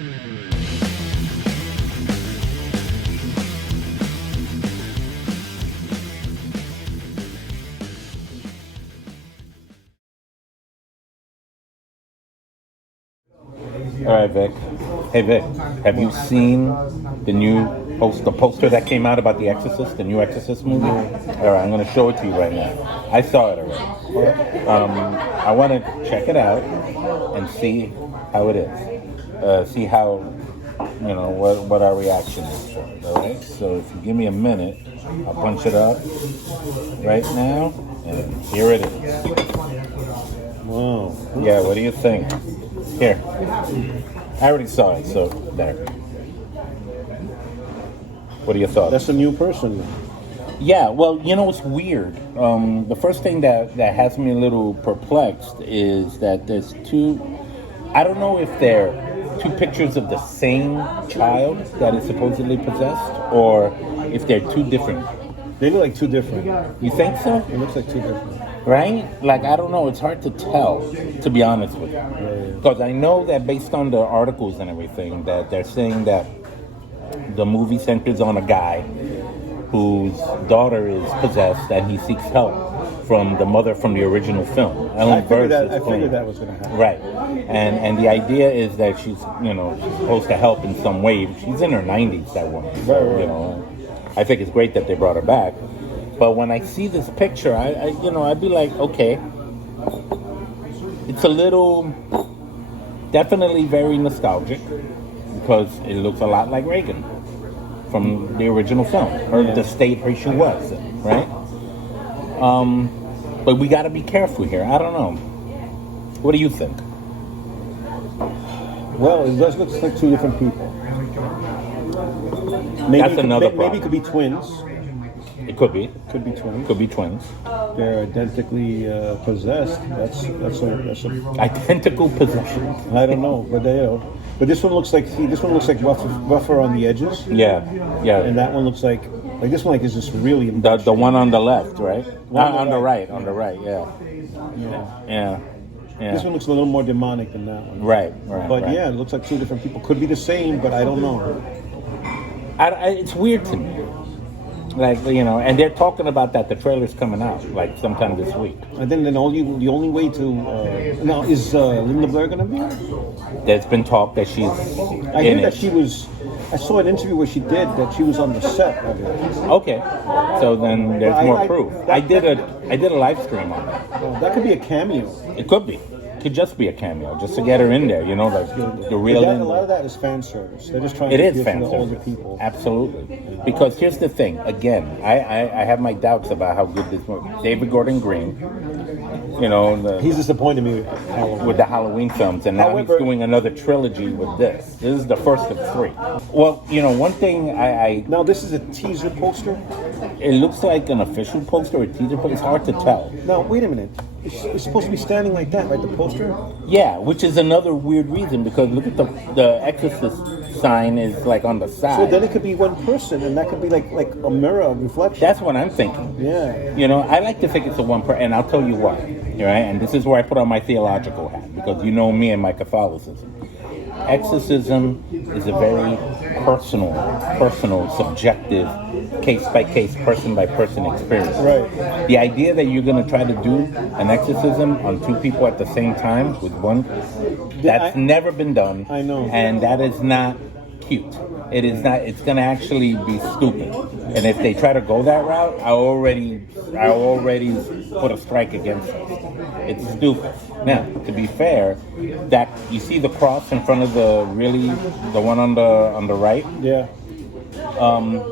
All right, Vic. Hey, Vic, have you seen the poster that came out about the Exorcist, the new Exorcist movie? All right, I'm going to show it to you right now. I saw it already. I want to check it out and see how it is. See how, what our reaction is. All right. So if you give me a minute, I'll punch it up right now, and here it is. Wow. Yeah. What do you think? Here. I already saw it, so there. What are your thoughts? That's a new person. Yeah, well, it's weird. The first thing that has me a little perplexed is that there's I don't know if they're two pictures of the same child that is supposedly possessed, or if they're two different. They look like two different. You think so? It looks like two different. Right? Like, I don't know. It's hard to tell, to be honest with you. Because I know that based on the articles and everything, that they're saying that the movie centers on a guy whose daughter is possessed and he seeks help from the mother from the original film. I figured that was going to happen. Right. And the idea is that she's supposed to help in some way. She's in her 90s, that woman. So, Right. I think it's great that they brought her back. But when I see this picture, I'd be like, okay, it's a little, definitely very nostalgic because it looks a lot like Reagan from the original film, or the state where she was in, right? But we got to be careful here. I don't know. What do you think? Well, it does look like two different people. That's another problem. Maybe it could be twins. It could be. Could be twins. Could be twins. They're identically possessed. That's a identical possession. I don't know, but but this one looks like rougher on the edges. Yeah. And that one looks like this one is just really the one on the left, right? On the right. Yeah. This one looks a little more demonic than that one. Right. But yeah, it looks like two different people. Could be the same, but I don't know. It's weird to me. Like, and they're talking about that the trailer's coming out like sometime this week. And then the only way to now is Linda Blair gonna be? There's been talk that she's. I heard that she was. I saw an interview where she did that she was on the set of it. Okay, so then there's more proof. I did a live stream on it. That could be a cameo. It could be. Could just be a cameo, just to get her in there. The real. A lot of that is fan service. They're just trying to get fan to the older service. people. Absolutely. Because here's the thing. Again, I have my doubts about how good this movie. David Gordon Green. He's disappointed me with the Halloween films, and now he's doing another trilogy with this. This is the first of 3. Well, one thing now this is a teaser poster. It looks like an official poster or a teaser poster. It's hard to tell. Now wait a minute. It's supposed to be standing like that, right? The poster. Yeah, which is another weird reason because look at the Exorcist sign is like on the side. So then it could be one person, and that could be like a mirror of reflection. That's what I'm thinking. Yeah. I like to think it's a one person, and I'll tell you why. Right, and this is where I put on my theological hat because you know me and my Catholicism. Exorcism is a very personal, subjective, case-by-case, person-by-person experience. Right. The idea that you're going to try to do an exorcism on 2 people at the same time with one, that's never been done. I know. And that is not cute. It is not. It's going to actually be stupid. And if they try to go that route, I already put a strike against it. It's stupid. Now, to be fair, that you see the cross in front of the one on the right. Yeah.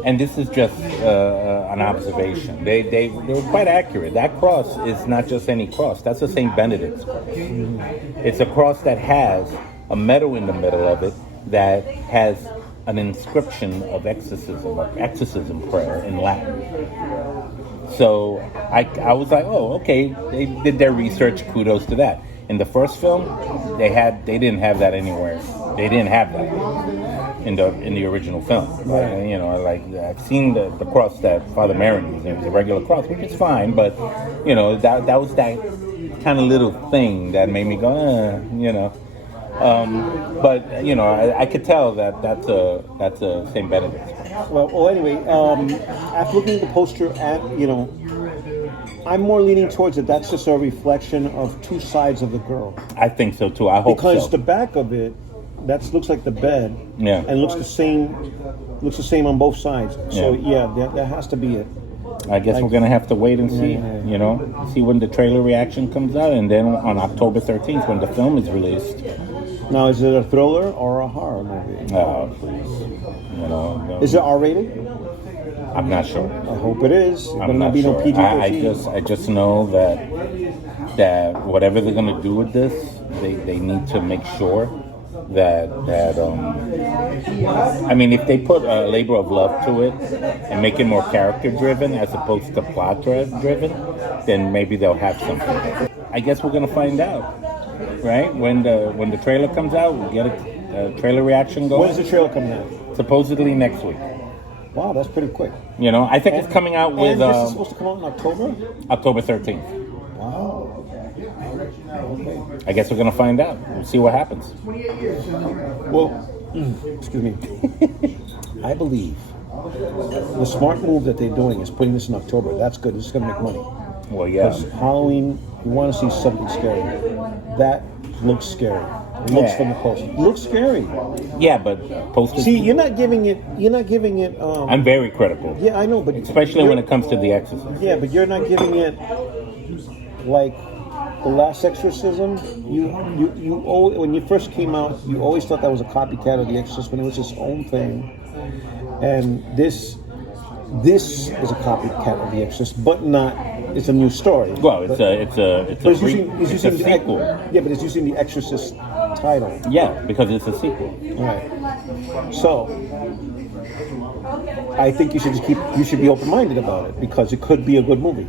And this is just an observation. They were quite accurate. That cross is not just any cross. That's the St. Benedict's cross. Mm-hmm. It's a cross that has a medal in the middle of it that has an inscription of exorcism prayer in Latin. So I was like, oh, okay, they did their research. Kudos to that. In the first film, they didn't have that anywhere. They didn't have that in the original film. Right. I've seen the cross that Father Marin used. It was a regular cross, which is fine, but that was that kind of little thing that made me go, But you know, I could tell that that's a St. Benedict's. Well, anyway, after looking at the poster, I'm more leaning towards it. That's just a reflection of two sides of the girl. I think so too. I hope because so. the back of it, looks like the bed. Yeah. And looks the same. Looks the same on both sides. So that has to be it. I guess we're gonna have to wait and see. Yeah. You know, see when the trailer reaction comes out, and then on October 13th when the film is released. Now, is it a thriller or a horror movie? Oh, please. You know. No. Is it R-rated? I'm not sure. I hope it is. I'm not sure. I just know that whatever they're gonna do with this, they need to make sure that I mean, if they put a labor of love to it and make it more character driven as opposed to plot driven, then maybe they'll have something. I guess we're gonna find out, right? When the trailer comes out, we'll get a trailer reaction going. When's the trailer coming out? Supposedly next week. Wow, that's pretty quick. You know, I think it's coming out with. And this is supposed to come out in October? October 13th. Wow. Okay. I guess we're gonna find out. We'll see what happens. Well, excuse me. I believe the smart move that they're doing is putting this in October. That's good. This is gonna make money. Well, yeah. Because Halloween, you want to see something scary. That looks scary. It looks from the poster. It looks scary. Yeah, but posters. See, you're not giving it. I'm very critical. Yeah, I know, but especially when it comes to The Exorcist. Yeah, but you're not giving it like the last exorcism. When you first came out, you always thought that was a copycat of The Exorcist when it was its own thing, and this is a copycat of The Exorcist, but not. It's a new story. Well, it's a sequel. Yeah, but it's using The Exorcist title. Yeah, because it's a sequel. Right. So I think you should be open-minded about it because it could be a good movie.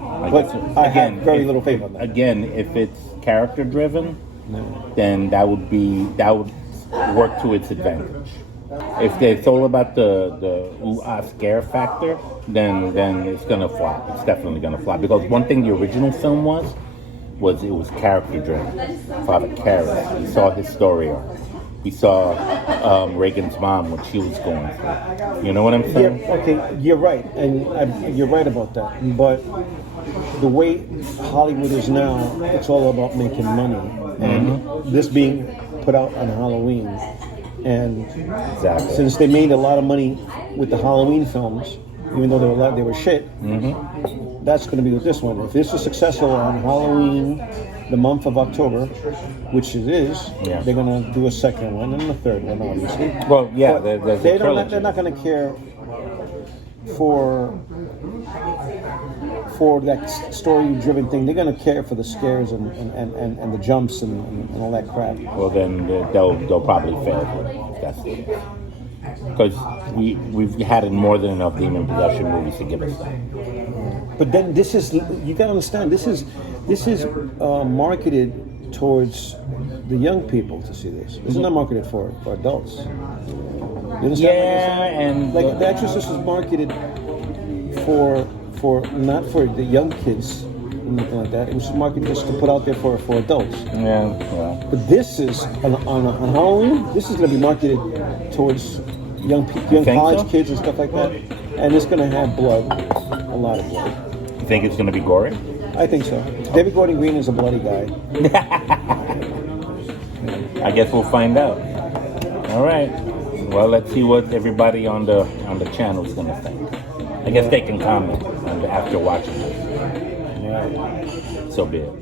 I have very little faith on that. Again, if it's character driven, then that would work to its advantage. If it's all about the scare factor, then it's gonna flop. It's definitely gonna flop because one thing the original film was it was character driven. Father Karras, we saw his story arc. We saw Reagan's mom, what she was going through. You know what I'm saying? Yeah, okay, you're right, and you're right about that. But the way Hollywood is now, it's all about making money, and this being put out on Halloween, and exactly. Since they made a lot of money with the Halloween films, even though they were shit, that's going to be with this one. If this is successful on Halloween, the month of October, which it is, they're going to do a second one and a third one, obviously. Well, yeah, they're not going to care for that story-driven thing. They're going to care for the scares and the jumps and all that crap. Well, then they'll probably fail if that's the case. Because we've had more than enough demon possession movies to give us that. But then this is, you gotta understand, this is marketed towards the young people to see this. This is not marketed for adults. You understand? Yeah, and like The Exorcist is marketed for not for the young kids. Anything like that. It was marketed just to put out there for adults. Yeah. But this is on Halloween. This is going to be marketed towards young college kids and stuff like that, and it's going to have blood, a lot of blood. You think it's going to be gory? I think so. David Gordon Green is a bloody guy. I guess we'll find out. All right. Well, let's see what everybody on the channel is going to think. I guess they can comment after watching this. Right. So be it.